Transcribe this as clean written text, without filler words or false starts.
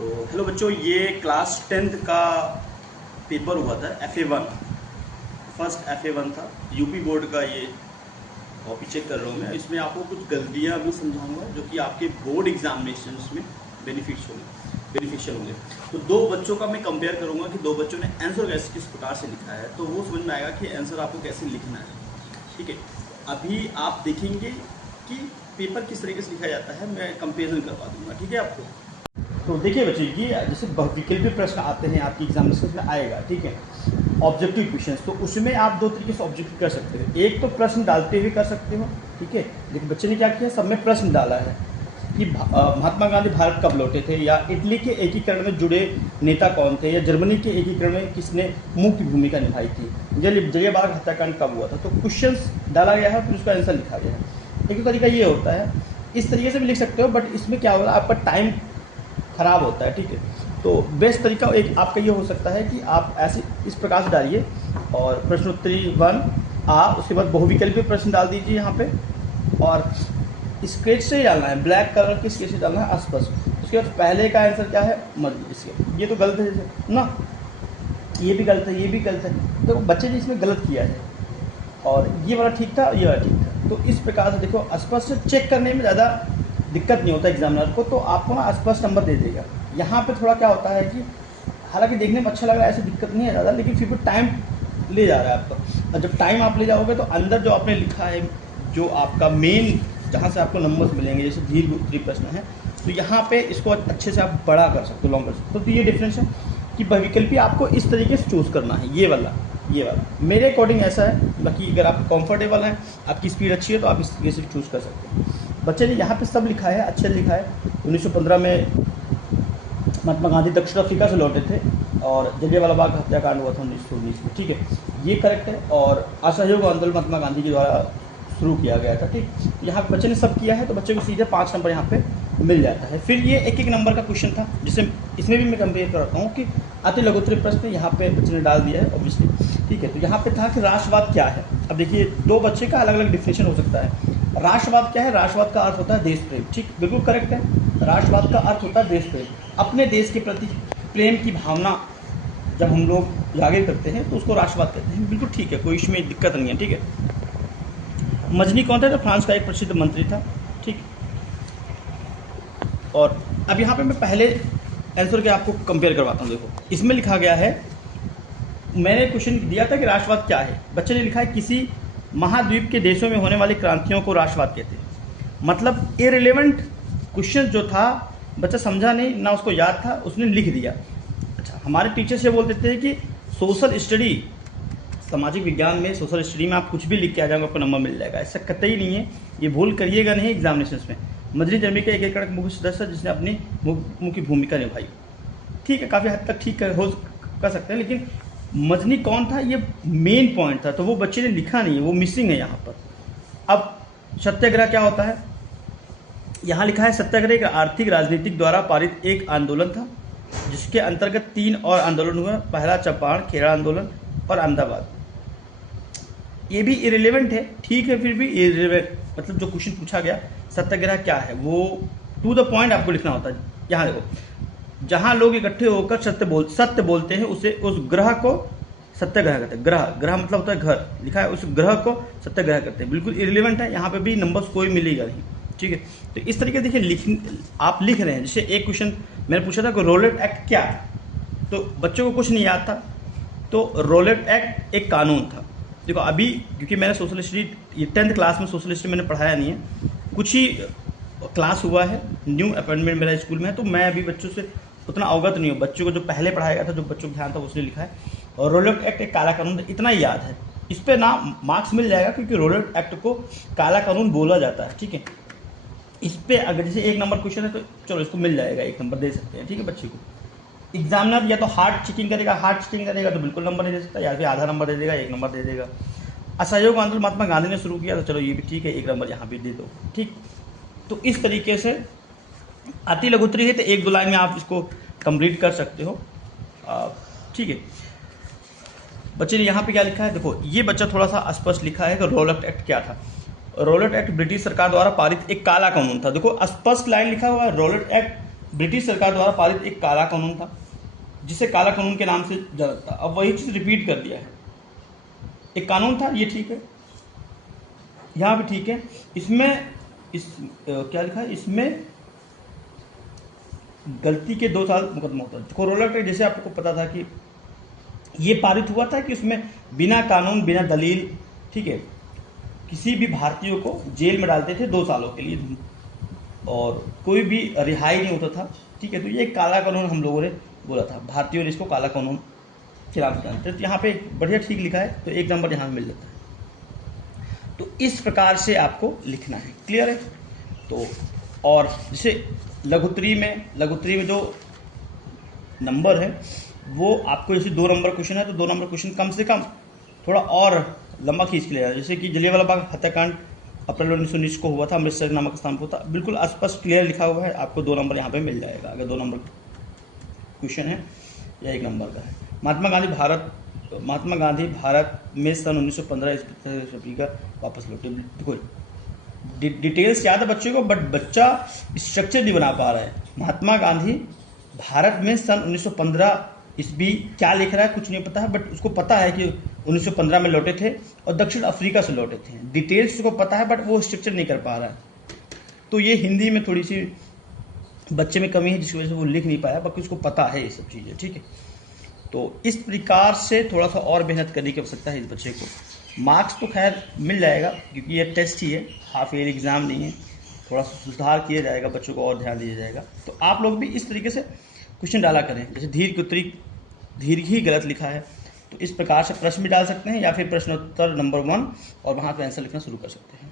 तो हेलो बच्चों, ये क्लास 10th का पेपर हुआ था FA1, फर्स्ट FA1 था यूपी बोर्ड का। ये कॉपी चेक कर रहा हूँ मैं, इसमें आपको कुछ गलतियाँ भी समझाऊंगा जो कि आपके बोर्ड एग्जामिनेशंस में बेनिफिशियल होंगे। तो दो बच्चों का मैं कंपेयर करूँगा कि दो बच्चों ने आंसर कैसे किस प्रकार से लिखा है, तो वो समझ में आएगा कि आंसर आपको कैसे लिखना है। ठीक है, अभी आप देखेंगे कि पेपर किस तरीके से लिखा जाता है, मैं कंपेरिजन करवा दूंगा। ठीक है आपको। तो देखिए बच्चे, ये जैसे बहुविकल्पीय प्रश्न आते हैं आपकी एग्जामिनेशन में आएगा, ठीक है, ऑब्जेक्टिव क्वेश्चन, तो उसमें आप दो तरीके से ऑब्जेक्टिव कर सकते हो। एक तो प्रश्न डालते हुए कर सकते हो, ठीक है। लेकिन बच्चे ने क्या किया, सब में प्रश्न डाला है कि महात्मा गांधी भारत कब लौटे थे, या इटली के एकीकरण में जुड़े नेता कौन थे, या जर्मनी के एकीकरण में किसने मुख्य भूमिका निभाई थी, जलियांवाला हत्याकांड कब हुआ था। तो क्वेश्चन डाला गया है, फिर उसका आंसर लिखा गया है। एक तो तरीका ये होता है, इस तरीके से भी लिख सकते हो, बट इसमें क्या होगा, आपका टाइम खराब होता है। ठीक है, तो बेस्ट तरीका एक आपका ये हो सकता है कि आप ऐसे इस प्रकार से डालिए और प्रश्नोत्तरी 1 उसके बाद बहुविकल्पीय प्रश्न डाल दीजिए यहाँ पे, और स्केच से ही डालना है, ब्लैक कलर के स्केच से डालना है स्पष्ट। उसके बाद पहले का आंसर क्या है, मध्य। इसके ये तो गलत है जैसे ना, ये भी गलत है, ये भी गलत है, तो बच्चे ने इसमें गलत किया है, और ये वाला ठीक था, ये वाला ठीक था। तो इस प्रकार से देखो, स्पष्ट से चेक करने में ज़्यादा दिक्कत नहीं होता एग्जामिनर को, तो आपको ना स्पष्ट नंबर दे देगा। यहाँ पे थोड़ा क्या होता है कि हालांकि देखने में अच्छा लग रहा है, ऐसी दिक्कत नहीं है ज़्यादा, लेकिन फिर भी टाइम ले जा रहा है आपका। और जब टाइम आप ले जाओगे तो अंदर जो आपने लिखा है, जो आपका मेन जहाँ से आपको नंबर्स मिलेंगे, जैसे दीर्घ उत्तरी प्रश्न है, तो यहाँ पे इसको अच्छे से आप बड़ा कर सकते हो, लॉन्ग कर सकते हो। तो ये डिफरेंस है कि बहुविकल्पी आपको इस तरीके से चूज़ करना है, ये वाला मेरे अकॉर्डिंग ऐसा है। बाकी अगर आप कंफर्टेबल हैं, आपकी स्पीड अच्छी है, तो आप इस तरीके से चूज़ कर सकते हैं। बच्चे ने यहाँ पे सब लिखा है, अच्छे लिखा है। 1915 में महात्मा गांधी दक्षिण अफ्रीका से लौटे थे, और जलियांवाला बाग हत्याकांड हुआ था 1919 में। ठीक है, ये करेक्ट है। और असहयोग आंदोलन महात्मा गांधी के द्वारा शुरू किया गया था। ठीक, यहाँ पे बच्चे ने सब किया है, तो बच्चे को सीधे 5 नंबर यहाँ पे मिल जाता है। फिर ये एक नंबर का क्वेश्चन था, जिसे इसमें भी मैं कंपेयर करता हूँ कि अति लघुत्तरी प्रश्न यहाँ पे बच्चे ने डाल दिया है ऑब्वियसली। ठीक है, तो यहाँ पे था कि राष्ट्रवाद क्या है। अब देखिए, दो बच्चे का अलग अलग डिफिनेशन हो सकता है। राष्ट्रवाद क्या है, राष्ट्रवाद का अर्थ होता है देश प्रेम। ठीक, बिल्कुल करेक्ट है। राष्ट्रवाद का अर्थ होता है देश प्रेम, अपने देश के प्रति प्रेम की भावना जब हम लोग जाहिर करते हैं तो उसको राष्ट्रवाद कहते हैं। बिल्कुल ठीक है, कोई इसमें दिक्कत नहीं है। ठीक है, मजनी कौन था, तो फ्रांस का एक प्रसिद्ध मंत्री था। ठीक, और अब यहाँ पे मैं पहले आंसर के आपको कंपेयर करवाता हूँ। देखो, इसमें लिखा गया है, मैंने क्वेश्चन दिया था कि राष्ट्रवाद क्या है, बच्चे ने लिखा है किसी महाद्वीप के देशों में होने वाली क्रांतियों को राष्ट्रवाद कहते हैं। मतलब इररिलेवेंट क्वेश्चन जो था, बच्चा समझा नहीं ना, उसको याद था, उसने लिख दिया। अच्छा, हमारे टीचर्स ये बोल देते हैं कि सोशल स्टडी, सामाजिक विज्ञान में सोशल स्टडी में आप कुछ भी लिख के आ जाओगे, आपको नंबर मिल जाएगा। ऐसा कतई नहीं है, ये भूल करिएगा नहीं एग्जामिनेशन में। मजनी जर्मनी के एकीकरण के मुख्य सदस्य जिसने अपनी मुख्य भूमिका निभाई। ठीक है, काफ़ी हद तक ठीक हो कर सकते हैं, लेकिन मजनी कौन था, ये मेन पॉइंट था, तो वो बच्चे ने लिखा नहीं है, वो मिसिंग है यहाँ पर। अब सत्याग्रह क्या होता है, यहाँ लिखा है सत्याग्रह एक आर्थिक राजनीतिक द्वारा पारित एक आंदोलन था, जिसके अंतर्गत 3 और आंदोलन हुए। पहला चंपारण, खेड़ा आंदोलन और अहमदाबाद। ये भी इरेलीवेंट है, ठीक है, फिर भी इरेलीवेंट, मतलब जो क्वेश्चन पूछा गया सत्याग्रह क्या है, वो टू द पॉइंट आपको लिखना होता है। यहाँ देखो, जहाँ लोग इकट्ठे होकर सत्य बोलते हैं, उसे उस ग्रह को सत्याग्रह कहते हैं। ग्रह मतलब होता है घर, लिखा है उस ग्रह को सत्याग्रह करते हैं। बिल्कुल इरेलीवेंट है, यहाँ पे भी नंबर्स कोई मिलेगा नहीं। ठीक है, तो इस तरीके देखिए, आप लिख रहे हैं। जैसे एक क्वेश्चन मैंने पूछा था कि रोलेट एक्ट क्या है, तो बच्चों को कुछ नहीं याद था, तो रोलेट एक्ट एक कानून था। देखो, अभी क्योंकि मैंने सोशल हिस्ट्री, ये 10th क्लास में सोशल हिस्ट्री मैंने पढ़ाया नहीं है, कुछ ही क्लास हुआ है, न्यू अपॉइंटमेंट मेरा स्कूल में है, तो मैं अभी बच्चों से उतना अवगत नहीं हूँ। बच्चों को जो पहले पढ़ाया गया था, जो बच्चों को ध्यान था, उसने लिखा है। और रोलेट एक्ट एक काला कानून, इतना ही याद है। इस पर ना मार्क्स मिल जाएगा, क्योंकि रोलेट एक्ट को काला कानून बोला जाता है। ठीक है, इस पर अगर जैसे 1 नंबर क्वेश्चन है, तो चलो इसको मिल जाएगा, 1 नंबर दे सकते हैं। ठीक है, बच्चे को एग्जामिनर या तो हार्ड चेकिंग करेगा तो बिल्कुल नंबर नहीं दे सकता, या फिर आधा नंबर दे देगा, 1 नंबर दे देगा। असहयोग आंदोलन महात्मा गांधी ने शुरू किया, तो चलो ये भी ठीक है, 1 नंबर यहाँ भी दे दो। ठीक, तो इस तरीके से अति लघुत्तरी है, तो 1-2 लाइन में आप इसको कंप्लीट कर सकते हो। ठीक है, बच्चे ने यहाँ पे क्या लिखा है, देखो, ये बच्चा थोड़ा सा अस्पष्ट लिखा है कि रोलेट एक्ट क्या था। रोलेट एक्ट ब्रिटिश सरकार द्वारा पारित एक काला कानून था। देखो, स्पष्ट लाइन लिखा हुआ है, रोलेट एक्ट ब्रिटिश सरकार द्वारा पारित एक काला कानून था, जिसे काला कानून के नाम से जाना था। अब वही चीज़ रिपीट कर दिया है। एक कानून था, ये ठीक है, यहाँ भी ठीक है। इसमें क्या लिखा है, इसमें गलती के 2 साल मुकदमा होता है। कोरोला का जैसे आपको पता था कि ये पारित हुआ था कि उसमें बिना कानून, बिना दलील, ठीक है, किसी भी भारतीय को जेल में डालते थे 2 सालों के लिए, और कोई भी रिहाई नहीं होता था, ठीक है। तो ये काला कानून हम लोगों ने बोला था, भारतीयों ने इसको काला कानून के नाम से जानते हैं। तो यहाँ पे बढ़िया ठीक लिखा है, तो 1 नंबर यहाँ मिल जाता है। तो इस प्रकार से आपको लिखना है, क्लियर है। तो और जैसे लघुत्तरी में जो नंबर है वो आपको, जैसे 2 नंबर क्वेश्चन है तो 2 नंबर क्वेश्चन कम से कम थोड़ा और लंबा खींच के ले जाए। जैसे कि जलियांवाला बाग हत्याकांड अप्रैल 1919 को हुआ था, अमृतसर नामक स्थान पर था, बिल्कुल स्पष्ट क्लियर लिखा हुआ है, आपको 2 नंबर यहाँ पे मिल जाएगा अगर 2 नंबर क्वेश्चन है या 1 नंबर का है। महात्मा गांधी भारत में सन 1915 ईस्वी का वापस लौटे। देखो डिटेल्स याद है बच्चे को, बट बच्चा स्ट्रक्चर नहीं बना पा रहा है। महात्मा गांधी भारत में सन 1915 ईस्वी क्या लिख रहा है कुछ नहीं पता है, बट उसको पता है कि 1915 में लौटे थे और दक्षिण अफ्रीका से लौटे थे। डिटेल्स उसको पता है बट वो स्ट्रक्चर नहीं कर पा रहा है। तो ये हिंदी में थोड़ी सी बच्चे में कमी है, जिसकी वजह से वो लिख नहीं पाया, बाकी उसको पता है ये सब चीज़ें, ठीक है। तो इस प्रकार से थोड़ा सा और मेहनत करने की आवश्यकता है इस बच्चे को। मार्क्स तो खैर मिल जाएगा क्योंकि ये टेस्ट ही है, हाफ ईयर एग्ज़ाम नहीं है, थोड़ा सा सुधार किया जाएगा, बच्चों को और ध्यान दिया जाएगा। तो आप लोग भी इस तरीके से क्वेश्चन डाला करें। जैसे धीर की उत्तरी धीर ही गलत लिखा है, तो इस प्रकार से प्रश्न भी डाल सकते हैं, या फिर प्रश्नोत्तर नंबर 1 और वहाँ पर आंसर लिखना शुरू कर सकते हैं।